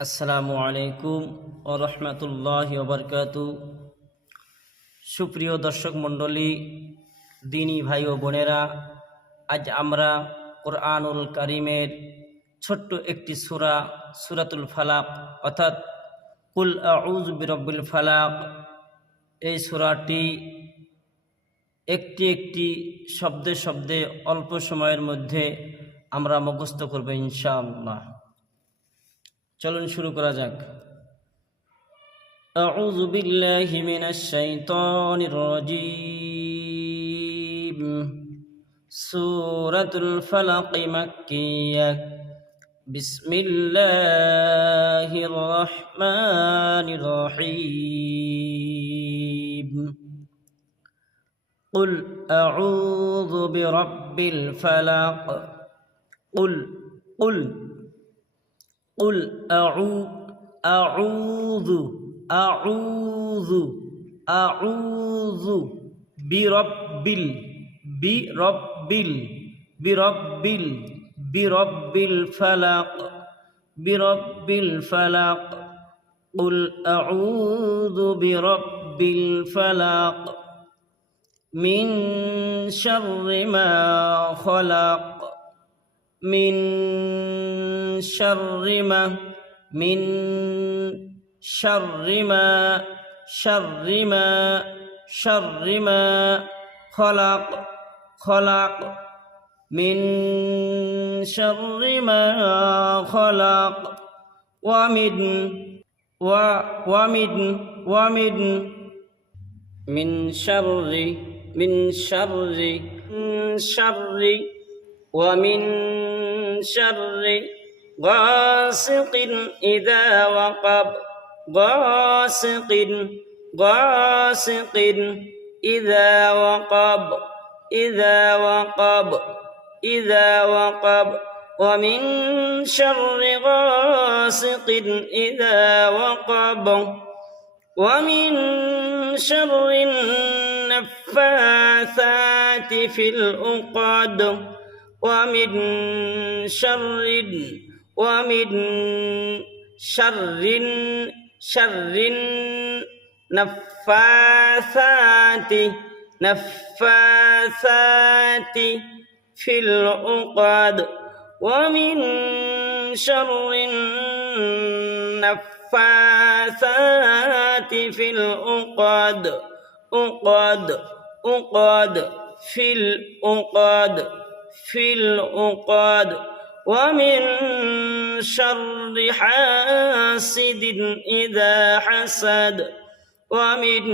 আসসালামু আলাইকুম ওয়া রাহমাতুল্লাহি ওয়া বারাকাতুহু। সুপ্রিয় দর্শক মণ্ডলী, দিনী ভাই ও বোনেরা, আজ আমরা কোরআনুল কারীমের ছোট্ট একটি সূরা সূরাতুল ফালাক অর্থাৎ কুল আউযু বিরাব্বিল ফালাক, এই সূরাটি একটি একটি শব্দে শব্দে অল্প সময়ের মধ্যে আমরা মুখস্থ করব ইনশাআল্লাহ। চলুন শুরু করা যাক। আউযু বিল্লাহি মিনাশ শাইতানির রাজীম। সূরাতুল ফালাক মাক্কিয়াহ। বিসমিল্লাহির রহমানির রহিম। কুল আউযু বিরাব্বিল ফালাক। কুল কুল قل أعوذ برب الفلق قل أعوذ برب الفلق من شر ما خلق من شر ما خلق من شر ما خلق ومن شر غاسق إذا وقب إذا وقب ومن شر غاسق إذا وقب ومن شر النفاثات في العقد ومن شر النفاثات في العقد ومن شر النفاثات في العقد ومن شر حاسد إذا حسد ومن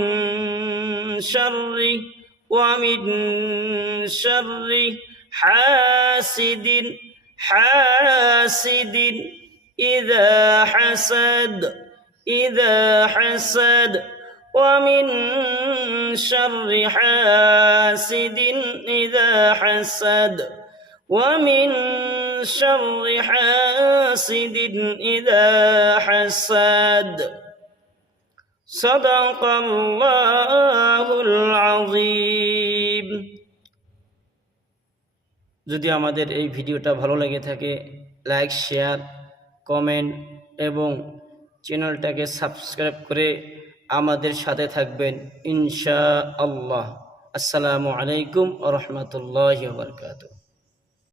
شر حاسد إذا حسد ومن شر حاسد إذا حسد ومن شر حاسد إذا حسد صدق الله العظيم। যদি আমাদের এই ভিডিওটা ভালো লেগে থাকে, লাইক, শেয়ার, কমেন্ট এবং চ্যানেলটাকে সাবস্ক্রাইব করে আমাদের সাথে থাকবেন ইনশাআল্লাহ। আসসালামু আলাইকুম ওয়া রাহমাতুল্লাহি ওয়া বারাকাতুহু।